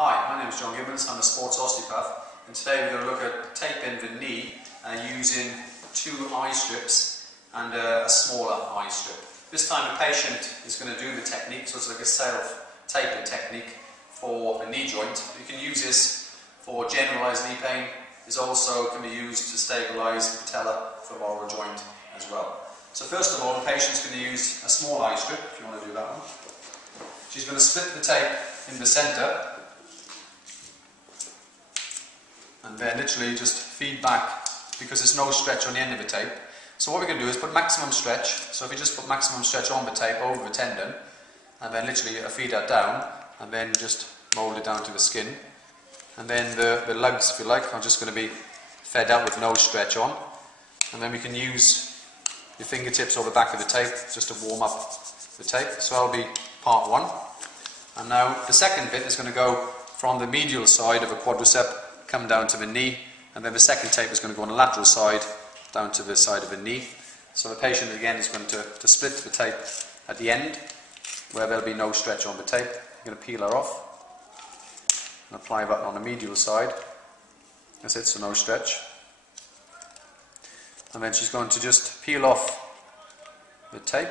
Hi, my name is John Gibbons, I'm a sports osteopath, and today we're going to look at taping the knee using two eye strips and a smaller eye strip. This time the patient is going to do the technique, so it's like a self-taping technique for a knee joint. You can use this for generalised knee pain. This also can be used to stabilise the patelofemural joint as well. So first of all, the patient's going to use a small eye strip, if you want to do that one. She's going to split the tape in the centre and then literally just feed back because there's no stretch on the end of the tape. So what we're going to do is put maximum stretch. So if you just put maximum stretch on the tape over the tendon and then literally feed that down and then just mould it down to the skin. And then the lugs, if you like, are just going to be fed out with no stretch on. And then we can use your fingertips or the back of the tape just to warm up the tape. So that'll be part one. And now the second bit is going to go from the medial side of a quadricep, come down to the knee, and then the second tape is going to go on the lateral side down to the side of the knee. So the patient again is going to split the tape at the end where there'll be no stretch on the tape. You're going to peel her off and apply that on the medial side. That's it, so no stretch. And then she's going to just peel off the tape.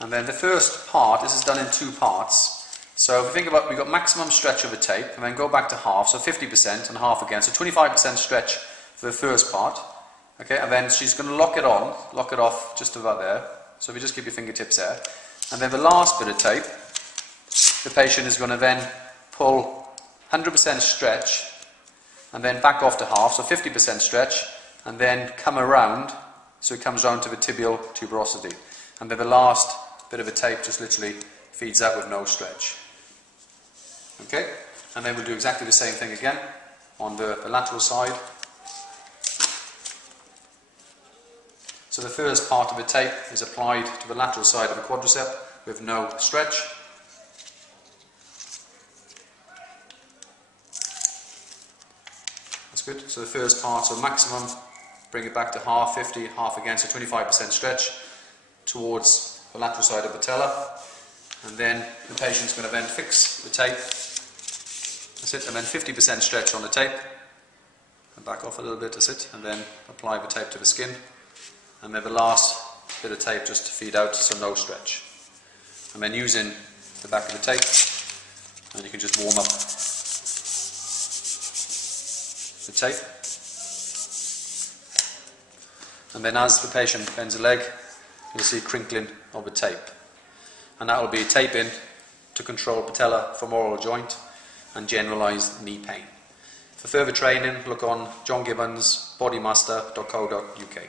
And then the first part, this is done in two parts. So if you think about, we've got maximum stretch of the tape, and then go back to half, so 50% and half again, so 25% stretch for the first part. Okay, and then she's going to lock it off just about there. So if you just keep your fingertips there. And then the last bit of tape, the patient is going to then pull 100% stretch, and then back off to half, so 50% stretch, and then come around, so it comes round to the tibial tuberosity. And then the last bit of the tape just literally feeds out with no stretch. Okay, and then we'll do exactly the same thing again on the lateral side. So the first part of the tape is applied to the lateral side of the quadricep with no stretch. That's good. So the first part, so maximum, bring it back to half, 50, half again, so 25% stretch towards the lateral side of the patella. And then the patient's going to then fix the tape. That's it, and then 50% stretch on the tape. And back off a little bit, that's it. And then apply the tape to the skin. And then the last bit of tape just to feed out, so no stretch. And then using the back of the tape, and you can just warm up the tape. And then as the patient bends a leg, you'll see crinkling of the tape. And that will be taping to control patelofemoral joint and generalised knee pain. For further training, look on John Gibbons, bodymaster.co.uk.